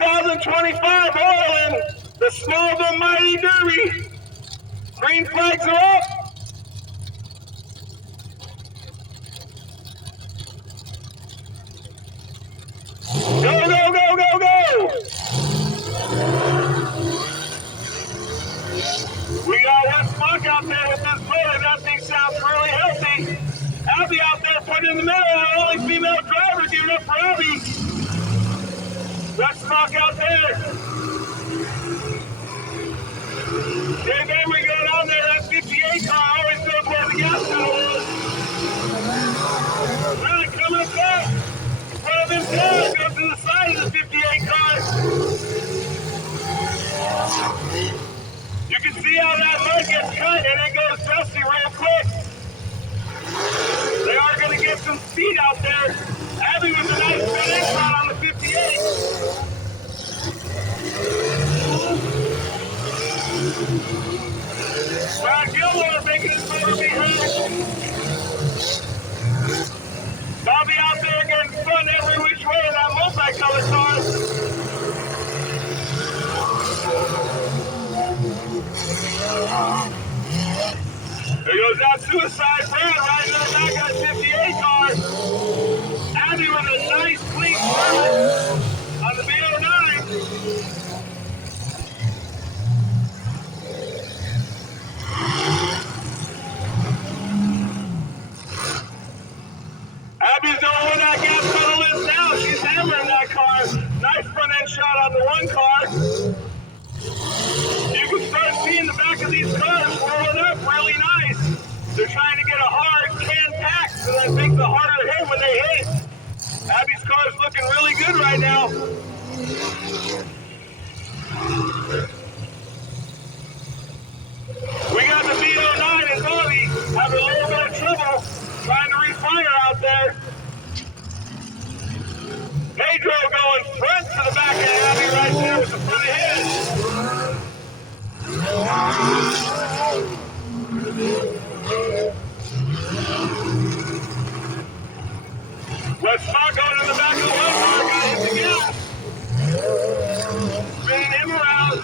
2025 Orland, the small but mighty derby. Green flags are up. Go, go, go, go, go! We got West Monk out there with this motor. That thing sounds really healthy. Abby out there putting in the middle. Our only female driver. Give it up for Abby. West Monk out there. Then we go down there. That 58 car always goes where the gas pedal is. Right, coming up back. In front of them cars. Goes to the side of the 58 car. You can see how that mud gets cut and it goes dusty real quick. They are going to get some speed out there. Abby with a nice finish shot on the 58. Brad Gilmore making his motor be heard. Bobby out there getting spun every which way in that multicolored car. There goes that suicide Brad right in the back of that 58 car. Abby with a nice clean start on the B09. Abby's going where that gas pedal is now. She's hammering that car. Nice front end shot on the one car. You can start seeing the back of these cars rolling up really nice. They're trying to get a hard can pack so that makes it harder to hit when they hit. Abby's car is looking really good right now. We got the B09 and Bobby having a little bit of trouble trying to refire out there. Pedro going front to the back of Abby right there with the front of his. West Monk going in the back of the one car, got hit the gas. Spinning him around.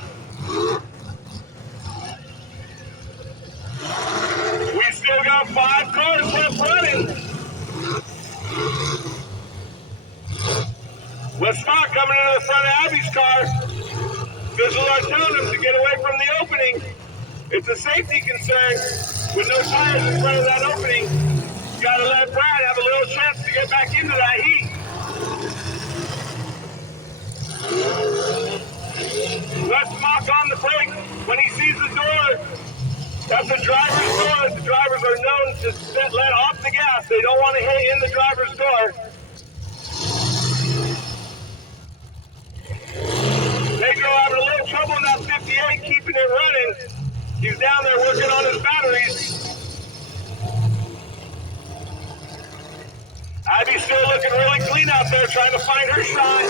We still got 5 cars left running. West Monk coming into the front of Abby's car. Visual are telling him to get away from the opening. It's a safety concern. With no tires in front of that opening, you gotta let Brad have a little chance to get back into that heat. West Monk on the brake when he sees the door. That's the driver's door. The drivers are known to let off the gas. They don't want to hit in the driver's door. Pedro having a little trouble in that 58, keeping it running. He's down there working on his batteries. Abby's still looking really clean out there, trying to find her shot.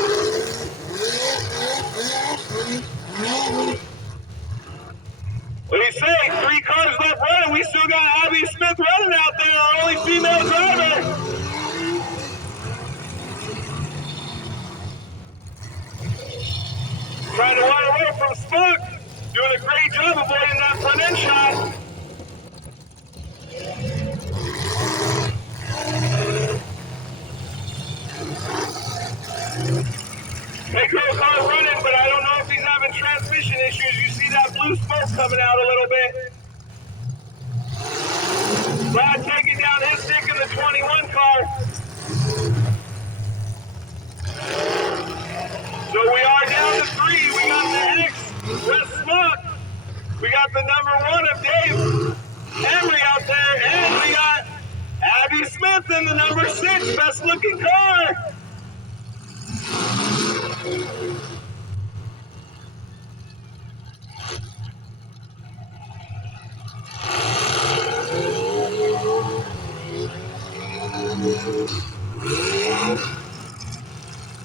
What do you say? 3 cars left running. We still got Abby Smith running out there, our only female driver. Trying to run away from Spook. Doing a great job avoiding that front end shot. Pedro car running, but I don't know if he's having transmission issues. You see that blue smoke coming out a little bit. Brad taking down his stick in the 21 car. So we are down to 3. We got the X, West Monk. We got the number 1 of Dave Henry out there. And we got Abby Smith in the number 6, best looking car.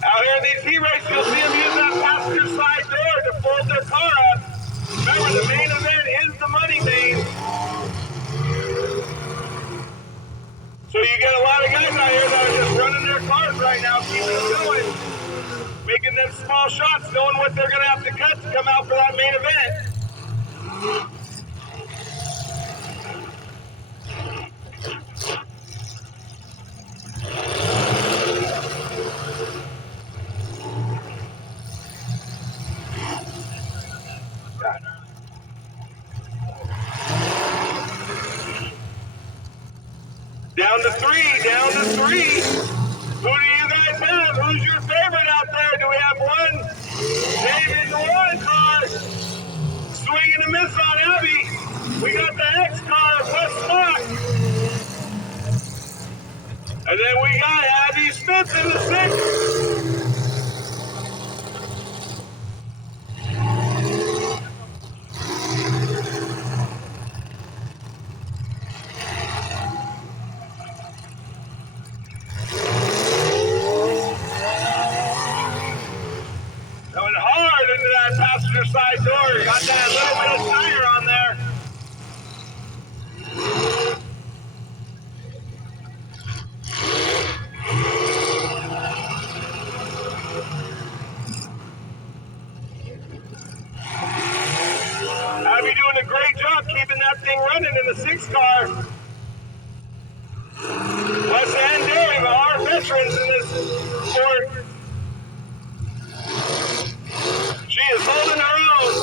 Out here in these heat races, you'll see them use that passenger side door to fold their car up. Remember, the main event is the money main. small shots, knowing what they're going to have to cut to come out for that main event. Down to three. Who do you guys have? Who's your favorite out there? Do we have one? Maybe the one car. Swing and a miss on Abby. We got the X car, West Spot. And then we got Abby Smith in the 6th. Going hard into that passenger side door. Got that little bit of tire on there. Abby doing a great job keeping that thing running in the 6 car. Wes and Dave are veterans in this sport. She is holding her own.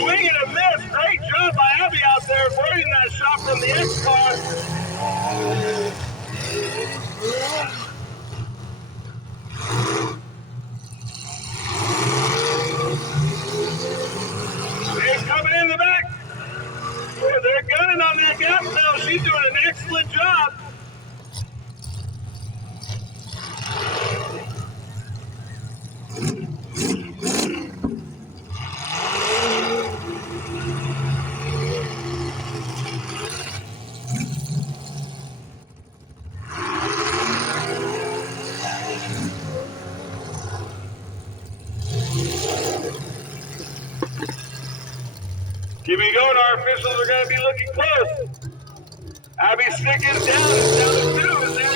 Swing and a miss. Great job by Abby out there avoiding that shot from the X car. Dave's coming in the back. They're gunning on that gas pedal. She's doing an excellent job. Keep it going, our officials are going to be looking close. Abby sticking down to 2 is there.